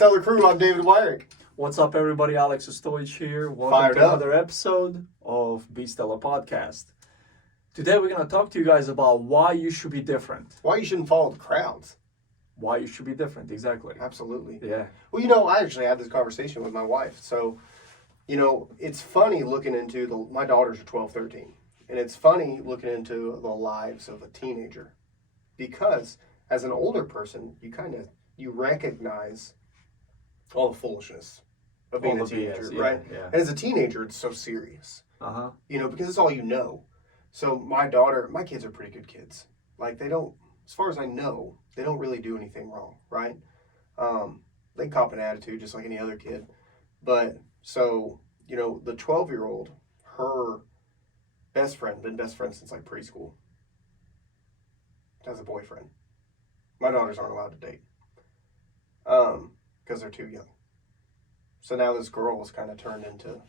stellar crew. I'm David Wyrick. What's up, everybody? Aleksandar Ostojic here. Welcome Fired to up. another episode of Be Stellar Podcast. Today, we're going to talk to you guys about why you should be different. Why you shouldn't follow the crowds. Why you should be different, exactly. Absolutely. Yeah. Well, I actually had this conversation with my wife. So, it's funny looking into my daughters are 12, 13. And it's funny looking into the lives of a teenager. Because as an older person, you recognize all the foolishness of being a teenager, right? Yeah. And as a teenager, it's so serious. Uh-huh. Because it's all you know. So my kids are pretty good kids. Like they don't, as far as I know, they don't really do anything wrong, right? They cop an attitude just like any other kid. But so, the 12-year-old, her best friend, been best friends since like preschool, has a boyfriend. My daughters aren't allowed to date because they're too young. So now this girl was kind of turned into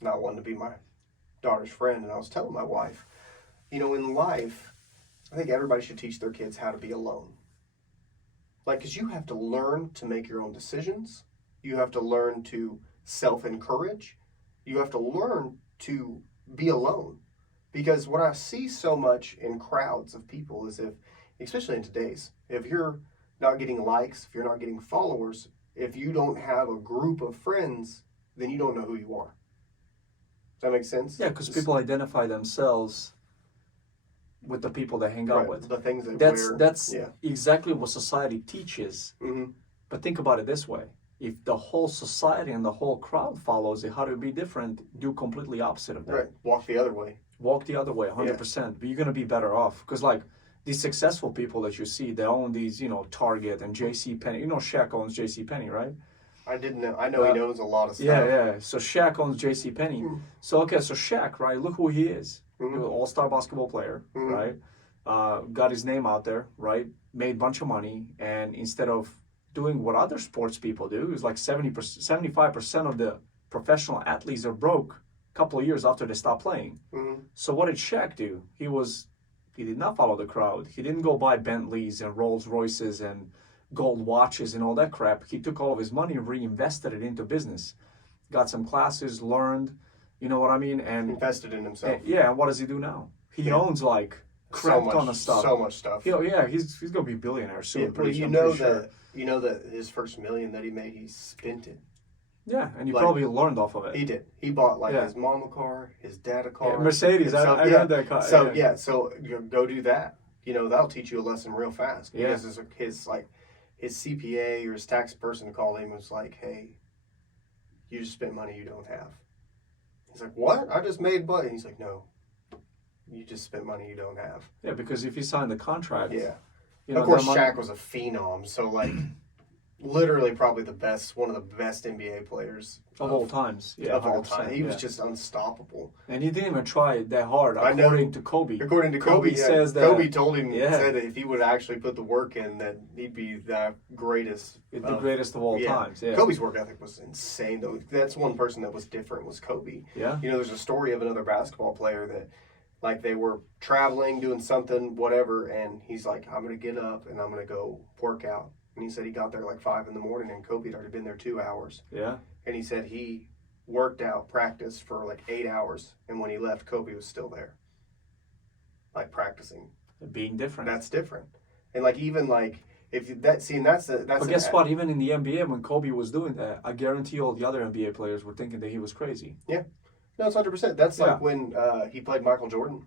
not wanting to be my daughter's friend. And I was telling my wife, in life, I think everybody should teach their kids how to be alone. Because you have to learn to make your own decisions. You have to learn to self-encourage. You have to learn to be alone. Because what I see so much in crowds of people is especially in today's, if you're not getting likes, if you're not getting followers, if you don't have a group of friends, then you don't know who you are. Does that make sense? Yeah, because people identify themselves with the people they hang out with. The things That's exactly what society teaches. Mm-hmm. But think about it this way. If the whole society and the whole crowd follows it, how to be different, do completely opposite of that. Right. Walk the other way. Walk the other way, 100%. But you're going to be better off. Because, these successful people that you see, they own these, Target and JCPenney. Shaq owns JCPenney, right? I didn't know. I know he knows a lot of stuff. Yeah. So Shaq owns JCPenney. So Shaq, right? Look who he is. Mm-hmm. All-star basketball player, right? Got his name out there, right? Made a bunch of money. And instead of doing what other sports people do, it's like 75% of the professional athletes are broke a couple of years after they stop playing. Mm-hmm. So what did Shaq do? He did not follow the crowd. He didn't go buy Bentleys and Rolls Royces and gold watches and all that crap. He took all of his money and reinvested it into business. Got some classes, learned, you know what I mean? And invested in himself. And what does he do now? He owns crap ton of stuff. So much stuff. He's gonna be a billionaire soon. That his first $1 million that he made, he spent it. Yeah, and he probably learned off of it. He did. He bought his mom a car, his dad a car. Mercedes. I heard that car. So go do that. That'll teach you a lesson real fast. Yeah. Because his CPA or his tax person called him and was like, "Hey, you just spent money you don't have." He's like, "What? I just made money." He's like, "No, you just spent money you don't have." Yeah, because if he signed the contract. Yeah. Of course, Shaq was a phenom, so literally probably one of the best NBA players of all times. Yeah, of all time. He was just unstoppable. And he didn't even try that hard, according to Kobe. According to Kobe, says that Kobe told him said that if he would actually put the work in, that he'd be the greatest. The greatest of all times. Yeah. Kobe's work ethic was insane, though. That's one person that was different was Kobe. Yeah. There's a story of another basketball player that they were traveling, doing something, whatever, and he's like, "I'm gonna get up and I'm gonna go work out." And he said he got there 5 in the morning, and Kobe had already been there 2 hours. Yeah. And he said he worked out, practiced for 8 hours, and when he left, Kobe was still there, practicing. Being different. That's different. And if that that's But guess what? Even in the NBA, when Kobe was doing that, I guarantee all the other NBA players were thinking that he was crazy. Yeah. No, it's 100%. That's when he played Michael Jordan.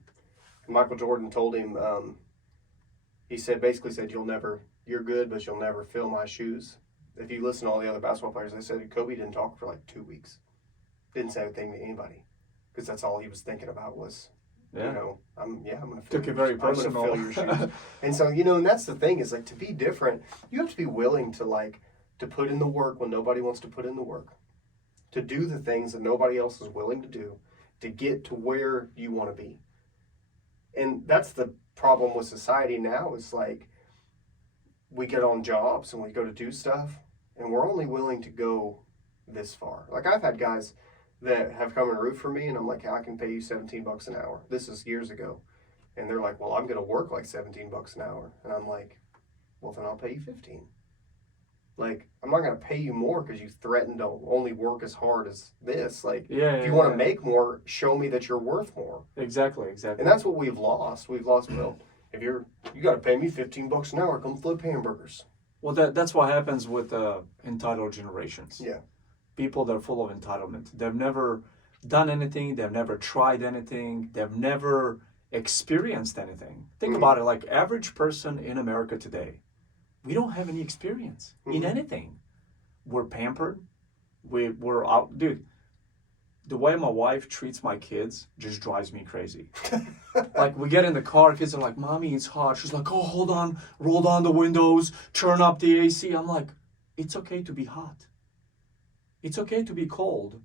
And Michael Jordan told him, basically said, you're good, but you'll never fill my shoes. If you listen to all the other basketball players, they said Kobe didn't talk for 2 weeks. Didn't say a thing to anybody. Because that's all he was thinking about was, I'm going to Took it very personal. I'm going to fill your shoes. And so, and that's the thing is to be different, you have to be willing to put in the work when nobody wants to put in the work. To do the things that nobody else is willing to do. To get to where you want to be. And that's the problem with society now is we get on jobs and we go to do stuff and we're only willing to go this far. I've had guys that have come and root for me and I'm like, I can pay you $17 an hour. This is years ago. And they're like, well, I'm going to work $17 an hour. And I'm like, well, then I'll pay you 15. Like, I'm not going to pay you more because you threatened to only work as hard as this. Like, Yeah, if you yeah, want to yeah. make more, show me that you're worth more. Exactly, And exactly. that's what we've lost. We've lost, well, if you got to pay me $15 an hour, come flip hamburgers. Well, that's what happens with entitled generations. Yeah. People that are full of entitlement. They've never done anything. They've never tried anything. They've never experienced anything. Think about it. Like average person in America today, we don't have any experience in anything. We're pampered. We're out, dude. The way my wife treats my kids just drives me crazy. Like we get in the car, kids are like, "Mommy, it's hot." She's like, "Oh, hold on, roll down the windows, turn up the AC." I'm like, "It's okay to be hot. It's okay to be cold.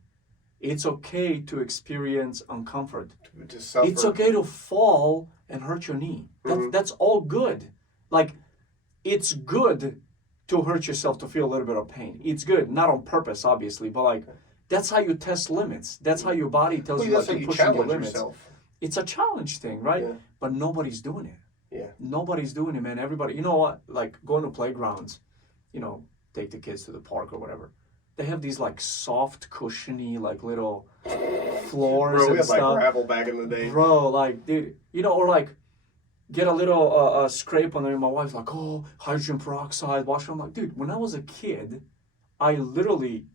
It's okay to experience uncomfort. To suffer. It's okay to fall and hurt your knee. That's all good. Like, it's good to hurt yourself to feel a little bit of pain. It's good, not on purpose, obviously, but like, that's how you test limits. That's how your body tells you, that's like, how you're you pushing your challenge limits. yourself. It's a challenge thing, right? Yeah. But nobody's doing it. Yeah. Nobody's doing it, man. Everybody, you know what? Like, going to playgrounds, you know, take the kids to the park or whatever. They have these like soft, cushiony, like little floors Bro, we and had stuff. like gravel back in the day. Bro, like, dude, you know, or like get a little scrape on there. My wife's like, "Oh, hydrogen peroxide, wash it." I'm like, dude, when I was a kid, I literally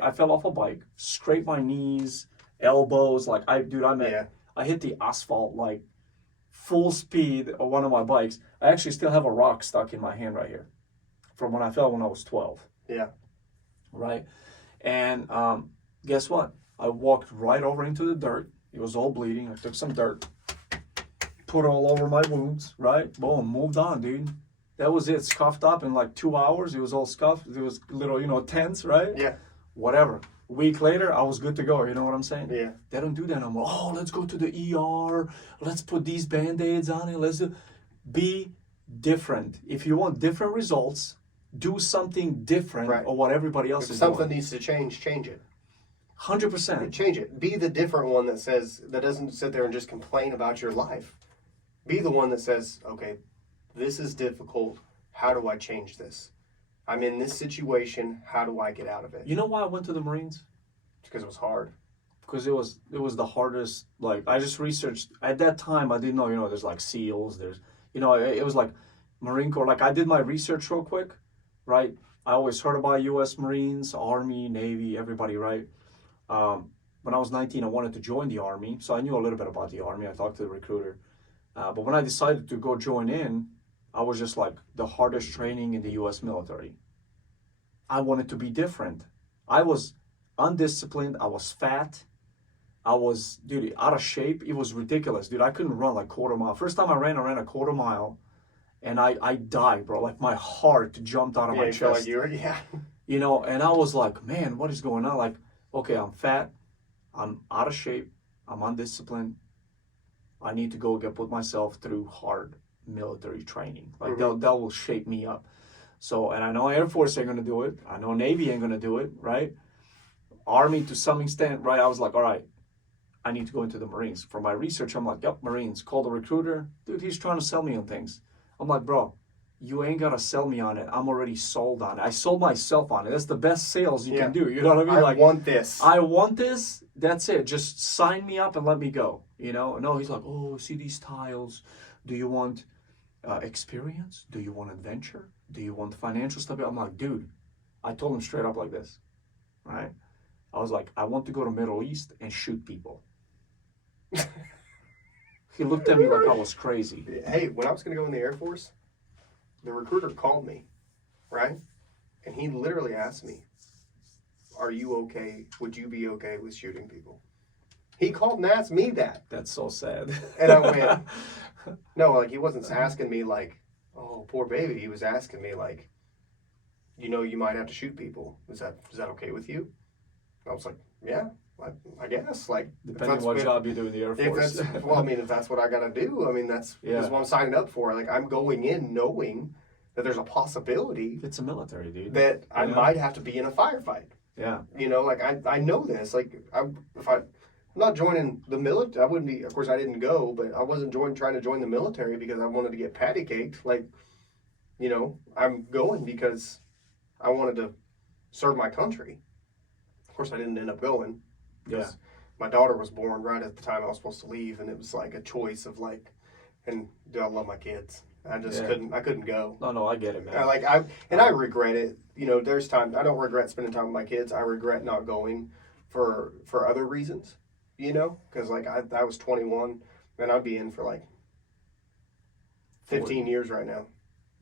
I fell off a bike, scraped my knees, elbows. Like, I hit the asphalt like full speed on one of my bikes. I actually still have a rock stuck in my hand right here from when I fell when I was 12. Yeah. Right? And guess what? I walked right over into the dirt. It was all bleeding. I took some dirt, put it all over my wounds, right? Boom, moved on, dude. That was it. Scuffed up in like 2 hours. It was all scuffed. It was little, tense, right? Yeah. Whatever. A week later, I was good to go. You know what I'm saying? Yeah. They don't do that no more. Oh, let's go to the ER. Let's put these Band-Aids on it. Let's be different. If you want different results, do something different or what everybody else is doing. If something needs to change it. 100%. Change it. Be the different one that doesn't sit there and just complain about your life. Be the one that says, okay, this is difficult. How do I change this? I'm in this situation. How do I get out of it? You know why I went to the Marines? Because it was hard. Because it was the hardest. Like, I just researched at that time. I didn't know. There's like SEALs. There's it was like Marine Corps. Like, I did my research real quick, right? I always heard about U.S. Marines, Army, Navy, everybody, right? When I was 19, I wanted to join the Army, so I knew a little bit about the Army. I talked to the recruiter, but when I decided to go join in, I was just like, the hardest training in the U.S. military. I wanted to be different. I was undisciplined. I was fat. I was, dude, out of shape. It was ridiculous, dude. I couldn't run like quarter mile. First time I ran a quarter mile, and I died, bro. Like, my heart jumped out of my chest. Felt like you were, yeah. And I was like, man, what is going on? Like, okay, I'm fat. I'm out of shape. I'm undisciplined. I need to go put myself through hard military training. Like, that will shape me up. So, and I know Air Force ain't gonna do it. I know Navy ain't gonna do it, right? Army to some extent, right? I was like, all right, I need to go into the Marines. For my research, I'm like, yep, Marines. Call the recruiter. Dude, he's trying to sell me on things. I'm like, bro, you ain't gotta sell me on it. I'm already sold on it. I sold myself on it. That's the best sales you can do. You know what I mean? I want this. I want this. That's it. Just sign me up and let me go. No, he's like, oh, see these tiles. Do you want experience? Do you want adventure? Do you want financial stability? I'm like, dude, I told him straight up like this, right? I was like, I want to go to Middle East and shoot people. He looked at me like I was crazy. Hey, when I was going to go in the Air Force, the recruiter called me, right? And he literally asked me, are you okay? Would you be okay with shooting people? He called and asked me that. That's so sad. And I went, no, like, he wasn't asking me like, oh, poor baby. He was asking me like, you might have to shoot people. Is that okay with you? I was like, yeah, I guess. Like, depending on what job you do in the Air Force. If that's what I got to do, I mean, that's what I'm signing up for. Like, I'm going in knowing that there's a possibility. It's a military, dude. That I might have to be in a firefight. Yeah. Like, I know this. Like, I'm not joining the military. I wouldn't be, of course I didn't go, but I wasn't trying to join the military because I wanted to get patty caked. Like, I'm going because I wanted to serve my country. Of course, I didn't end up going because my daughter was born right at the time I was supposed to leave, and it was like a choice of like, and dude, I love my kids. I just couldn't go. No, I get it, man. I regret it. You know, there's times I don't regret spending time with my kids. I regret not going for other reasons. You know, because like I was 21, and I'd be in for like 15 years right now.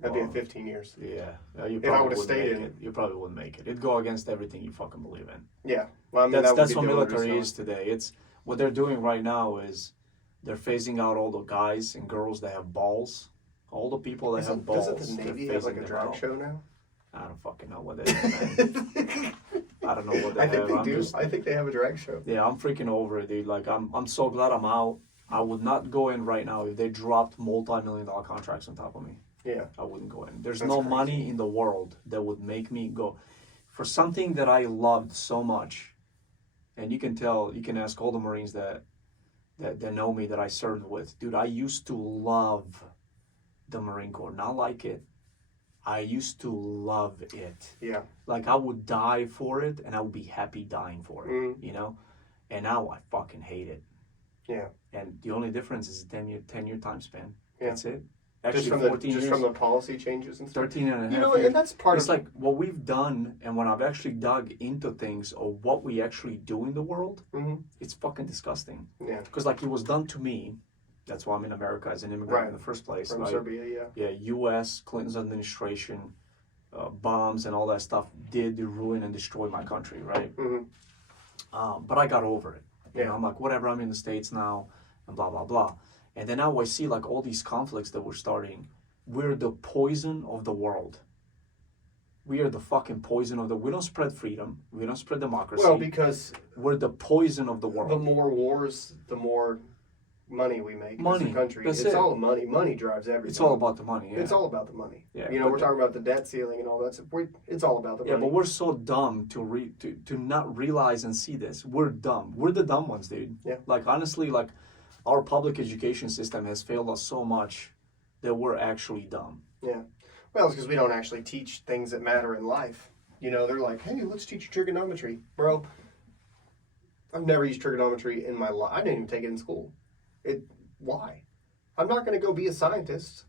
That'd be at 15 years. Yeah, you if I would have stayed in it, you probably wouldn't make it. It'd go against everything you fucking believe in. Yeah, well, I mean, that's what military is today. It's what they're doing right now is they're phasing out all the guys and girls that have balls. All the people that have balls. Doesn't the Navy have like a drag show now? I don't fucking know what they do, man. I don't know what they I think have. they do. I think they have a drag show. Yeah, I'm freaking over it, dude. Like, I'm so glad I'm out. I would not go in right now if they dropped multi-million-dollar contracts on top of me. Yeah. I wouldn't go in. There's That's no crazy. money in the world that would make me go. For something that I loved so much, and you can ask all the Marines that know me, that I served with. Dude, I used to love the Marine Corps. Not like it. I used to love it. Yeah. Like, I would die for it, and I would be happy dying for it, you know? And now I fucking hate it. Yeah. And the only difference is a 10-year time span. Yeah. That's it. Actually, Just from 14 years. just from the policy changes and stuff. 13 and a half You know, years. and that's part It's of like what we've done, and when I've actually dug into things of what we actually do in the world, it's fucking disgusting. Yeah. Because like it was done to me. That's why I'm in America as an immigrant in the first place. From right? Serbia, yeah. Yeah, U.S., Clinton's administration, bombs and all that stuff did ruin and destroy my country, right? But I got over it. You know, I'm like, whatever, I'm in the States now, and blah, blah, blah. And then now I see like all these conflicts that we're starting. We're the poison of the world. We are the fucking poison of the... We don't spread freedom. We don't spread democracy. Well, because... We're the poison of the world. The more wars, the more money we make as a country. That's it's it. all money. Money drives everything. It's all about the money, yeah. It's all about the money. Yeah, you know, we're talking about the debt ceiling and all that stuff. It's all about the money. Yeah, but we're so dumb to not realize and see this. We're dumb. We're the dumb ones, dude. Yeah. Like, honestly, like, our public education system has failed us so much that we're actually dumb. Yeah. Well, it's because we don't actually teach things that matter in life. You know, they're like, hey, let's teach you trigonometry. Bro, I've never used trigonometry in my life. I didn't even take it in school. Why? I'm not going to go be a scientist.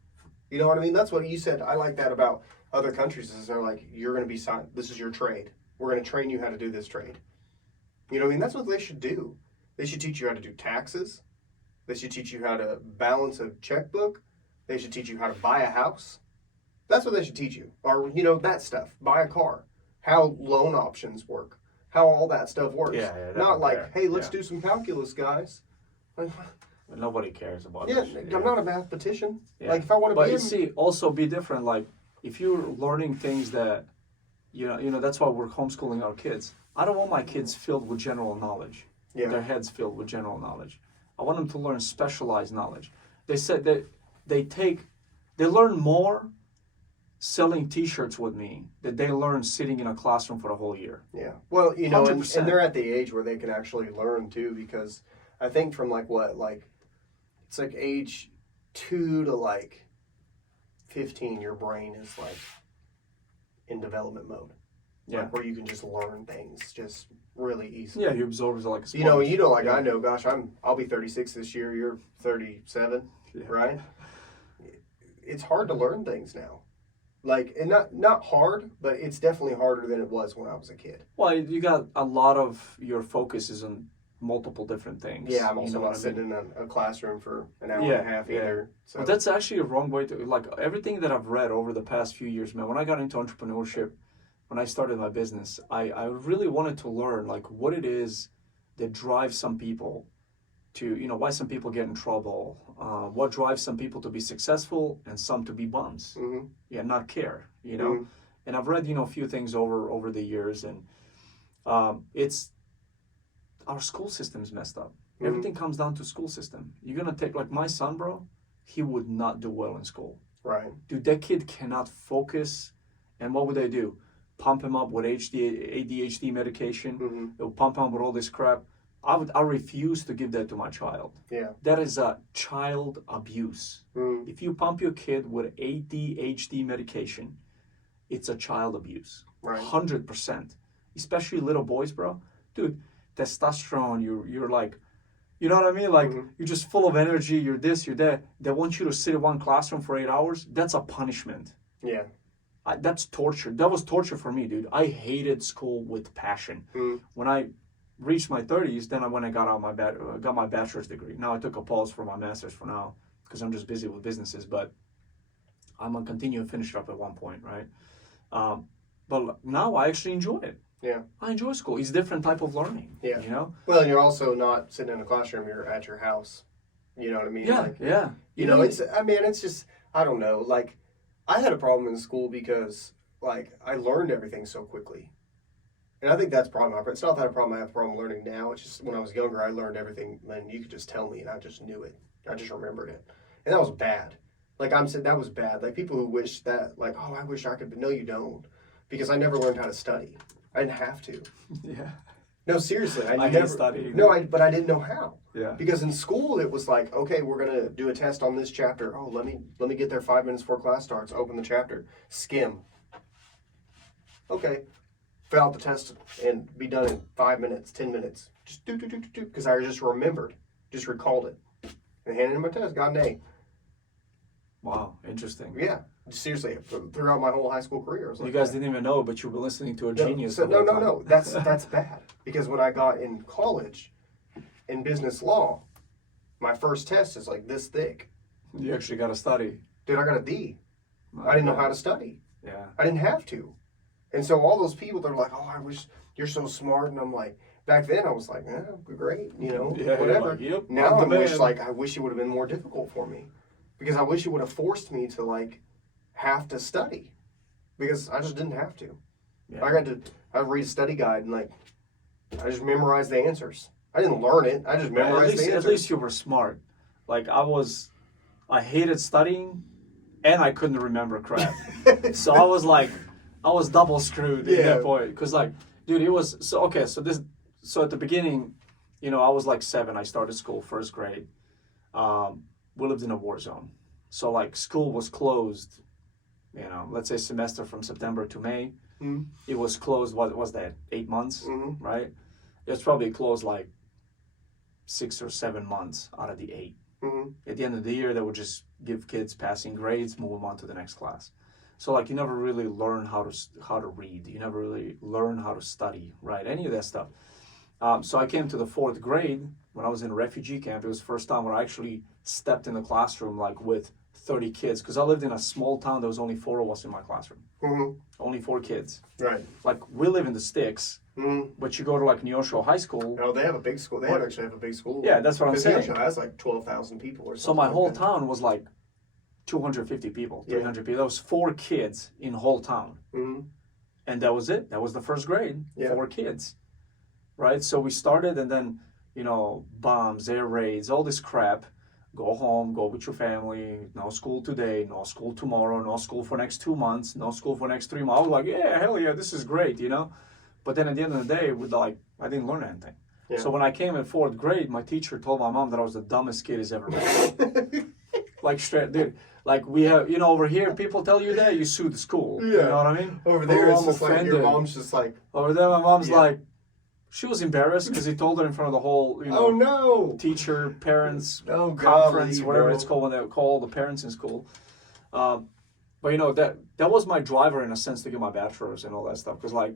You know what I mean? That's what you said. I like that about other countries is they're like, you're going to be this is your trade. We're going to train you how to do this trade. You know what I mean? That's what they should do. They should teach you how to do taxes. They should teach you how to balance a checkbook. They should teach you how to buy a house. That's what they should teach you. Or, you know, that stuff. Buy a car. How loan options work. How all that stuff works. Yeah, not like, hey, let's do some calculus, guys. Nobody cares about Yeah, this. I'm not a mathematician. Yeah. Like, if I want to be But see, also be different. Like, if you're learning things that, you know, that's why we're homeschooling our kids. I don't want my kids filled with general knowledge. Yeah. Their heads filled with general knowledge. I want them to learn specialized knowledge. They said that they learn more selling T-shirts with me than they learn sitting in a classroom for a whole year. Yeah. Well, you know, and 100%. they're at the age where they can actually learn too, because I think from it's like age 2 to like 15, your brain is like in development mode. Yeah. Like where you can just learn things just really easily. Yeah, you absorb it like a sponge. You know, like Yeah. I know, gosh, I'll be 36 this year. You're 37, right? It's hard to learn things now. Like, and not hard, but it's definitely harder than it was when I was a kid. Well, you got a lot of your focus is on multiple different things. Yeah, I'm also you know not sitting in a classroom for an hour and a half either. So. But that's actually a wrong way to, like, everything that I've read over the past few years, man, when I got into entrepreneurship, when I started my business, I really wanted to learn, like, what it is that drives some people to, you know, why some people get in trouble, what drives some people to be successful and some to be bums, not care, you know. And I've read, you know, a few things over the years, and it's our school system's messed up. Everything comes down to school system. You're gonna take, like, my son, bro, he would not do well in school. Right. Dude, that kid cannot focus. And what would they do? Pump him up with ADHD medication. They'll pump him with all this crap. I refuse to give that to my child. Yeah. That is a child abuse. If you pump your kid with ADHD medication, it's a child abuse. Right. 100%. Especially little boys, bro. Dude, testosterone, you're like, you know what I mean? Like, you're just full of energy, you're this, you're that. They want you to sit in one classroom for 8 hours. That's a punishment. Yeah. That's torture. That was torture for me, dude. I hated school with passion. When I reached my 30s, then when I got my bachelor's degree. Now I took a pause for my master's for now because I'm just busy with businesses, but I'm gonna continue and finish it up at one point, right? But now I actually enjoy it. Yeah. I enjoy school. It's a different type of learning. Yeah. You know? Well, and you're also not sitting in a classroom, you're at your house. You know what I mean? Yeah, like, yeah. You know, it's just, I don't know. Like, I had a problem in school because, like, I learned everything so quickly. And I think that's a problem. It's not that a problem I have a problem learning now. It's just when I was younger, I learned everything, and you could just tell me, and I just knew it. I just remembered it. And that was bad. Like, I'm saying that was bad. Like, people who wish that, like, oh, I wish I could, but no, you don't. Because I never learned how to study. I didn't have to. Yeah. No, seriously. I hate studying. No, but I didn't know how. Yeah. Because in school, it was like, okay, we're going to do a test on this chapter. Oh, let me get there 5 minutes before class starts. Open the chapter. Skim. Okay. Fill out the test and be done in 5 minutes, 10 minutes. Just do. Because I just remembered. Just recalled it. And handed in my test. Got an A. Wow. Interesting. Yeah. Seriously, throughout my whole high school career. I was like, you guys didn't even know, but you were listening to a genius. No. That's bad. Because when I got in college, in business law, my first test is like this thick. You actually got to study. Dude, I got a D. I didn't know how to study. Yeah. I didn't have to. And so all those people, they're like, oh, I wish you're so smart. And I'm like, back then I was like, yeah, great, you know, whatever. Like, yep, now I wish it would have been more difficult for me. Because I wish it would have forced me to, like, have to study. Because I just didn't have to. Yeah. I'd read a study guide and, like, I just memorized the answers. I didn't learn it. I just memorized the answers. At least you were smart. Like, I hated studying and I couldn't remember crap. So I was double screwed at that point. Because, like, dude, it was, so at the beginning, you know, I was like 7. I started school, first grade. We lived in a war zone. So, like, school was closed, you know, let's say semester from September to May. Mm-hmm. It was closed, what was that, 8 months, right? It was probably closed, like, 6 or 7 months out of the 8. Mm-hmm. At the end of the year, they would just give kids passing grades, move them on to the next class. So, like, you never really learn how to read. You never really learn how to study, right? Any of that stuff. So I came to the 4th grade when I was in a refugee camp. It was the first time when I actually stepped in the classroom, like, with 30 kids. Because I lived in a small town. There was only 4 of us in my classroom. Mm-hmm. Only 4 kids. Right. Like, we live in the sticks. Mm-hmm. But you go to, like, Neosho High School. No, they have a big school. They actually have a big school. Yeah, that's what I'm saying. Neosho has, like, 12,000 people or something. So my whole town was, like, 250 people, 300 people. That was 4 kids in the whole town. Mm-hmm. And that was it. That was the first grade. 4 kids. Right? So we started, and then, you know, bombs, air raids, all this crap. Go home, go with your family, no school today, no school tomorrow, no school for next 2 months, no school for next 3 months. I was like, yeah, hell yeah, this is great, you know? But then at the end of the day, I didn't learn anything. Yeah. So when I came in 4th grade, my teacher told my mom that I was the dumbest kid he's ever met. Like, straight, dude. Like, we have, you know, over here, people tell you that, you sue the school. Yeah. You know what I mean? Over there, it's just like, your mom's just like... Over there, my mom's like... She was embarrassed because he told her in front of the whole, you know, teacher, parents, conference, whatever it's called when they call the parents in school. But, you know, that was my driver in a sense to get my bachelor's and all that stuff. Because, like...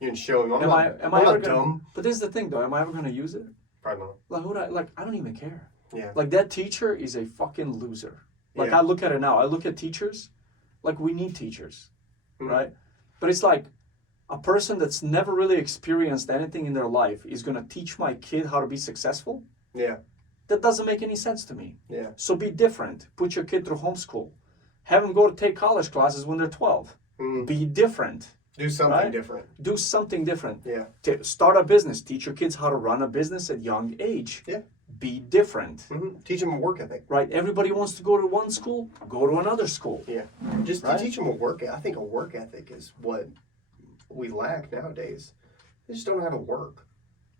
You didn't show him. Am I ever dumb? But this is the thing, though. Am I ever going to use it? Probably not. Like, I don't even care. Yeah. Like, that teacher is a fucking loser. Like, I look at it now. I look at teachers. Like, we need teachers. Mm-hmm. Right? But it's like... A person that's never really experienced anything in their life is going to teach my kid how to be successful? Yeah. That doesn't make any sense to me. Yeah. So be different. Put your kid through homeschool. Have them go to take college classes when they're 12. Mm. Be different. Do something different. Do something different. Yeah. Start a business. Teach your kids how to run a business at young age. Yeah. Be different. Mm-hmm. Teach them a work ethic. Right. Everybody wants to go to one school. Go to another school. Yeah. Just to teach them a work ethic. I think a work ethic is what... we lack nowadays. They just don't know how to work.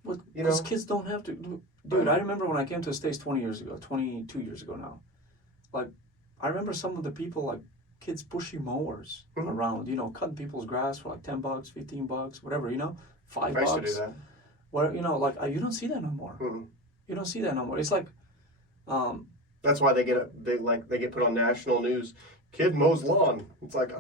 Well, because kids don't have to. Dude, I remember when I came to the States 22 years ago now. Like, I remember some of the people, like, kids pushing mowers Mhm. around, cutting people's grass for like $10, $15, whatever, $5. I used to do that. Where, like you don't see that no more. Mhm. You don't see that no more. It's like, That's why they get put on national news. Kid mows lawn. It's like,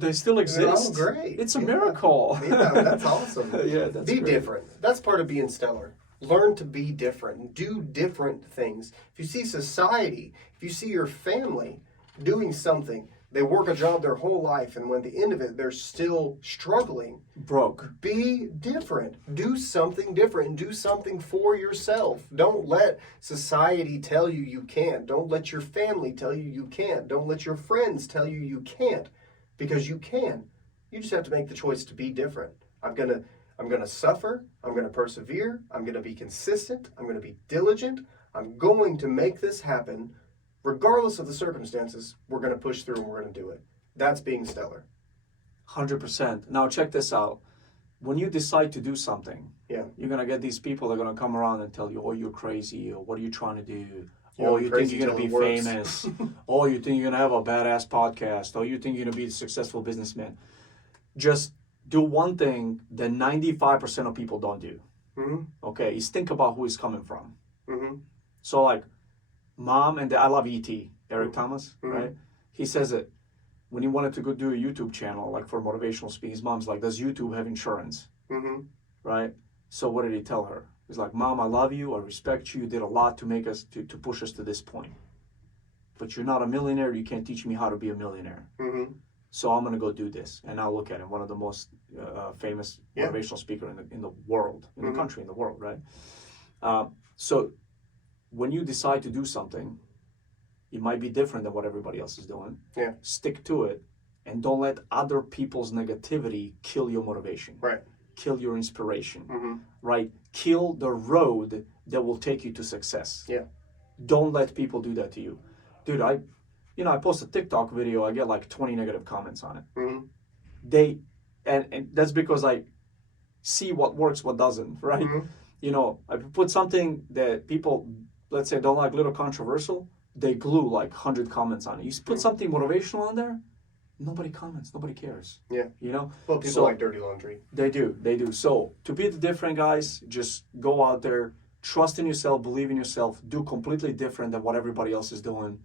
they still exist. oh, great. It's a miracle. Yeah, that's awesome. Yeah, that's Be great. different. That's part of being stellar. Learn to be different. Do different things. If you see society, if you see your family doing something, they work a job their whole life, and when at the end of it, they're still struggling. Broke. Be different. Do something different. Do something for yourself. Don't let society tell you you can't. Don't let your family tell you you can't. Don't let your friends tell you you can't, because you can. You just have to make the choice to be different. I'm gonna suffer. I'm gonna persevere. I'm gonna be consistent. I'm gonna be diligent. I'm going to make this happen. Regardless of the circumstances, we're going to push through and we're going to do it. That's being stellar. 100%. Now check this out. When you decide to do something, Yeah. you're going to get these people that are going to come around and tell you, oh, you're crazy, or what are you trying to do? You're Oh, you think crazy you're going to be till it works. famous. Oh, you think you're going to have a badass podcast. Oh, you think you're going to be a successful businessman. Just do one thing that 95% of people don't do. Mm-hmm. Okay, is think about who he's coming from. Mm-hmm. So like, Mom and I love E.T., Eric Thomas, Mhm. right? He says that when he wanted to go do a YouTube channel, like for motivational speaking, his mom's like, does YouTube have insurance? Mm-hmm. Right? So what did he tell her? He's like, Mom, I love you. I respect you. You did a lot to make us, to push us to this point. But you're not a millionaire. You can't teach me how to be a millionaire. Mm-hmm. So I'm going to go do this. And now look at him, one of the most famous Yeah. motivational speaker in the world, in Mhm. the country, in the world, right? So when you decide to do something, it might be different than what everybody else is doing. Yeah. Stick to it, and don't let other people's negativity kill your motivation. Right. Kill your inspiration. Mm-hmm. Right? Kill the road that will take you to success. Yeah. Don't let people do that to you. Dude, I post a TikTok video, I get like 20 negative comments on it. Mm-hmm. And that's because I see what works, what doesn't, right? Mm-hmm. I put something that people, let's say, don't like, little controversial, they glue like 100 comments on it. You put something motivational on there, nobody comments, nobody cares. Yeah. Well, people So- like dirty laundry. They do. So to be the different guys, just go out there, trust in yourself, believe in yourself, do completely different than what everybody else is doing.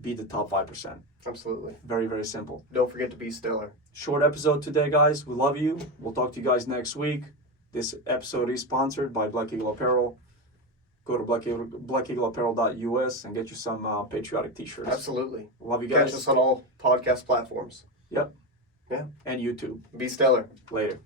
Be the top 5%. Absolutely. Very, very simple. Don't forget to be stellar. Short episode today, guys. We love you. We'll talk to you guys next week. This episode is sponsored by Black Eagle Apparel. Go to blackeagleapparel.us and get you some patriotic t-shirts. Absolutely. Love you Catch guys. us on all podcast platforms. Yep. Yeah. And YouTube. Be stellar. Later.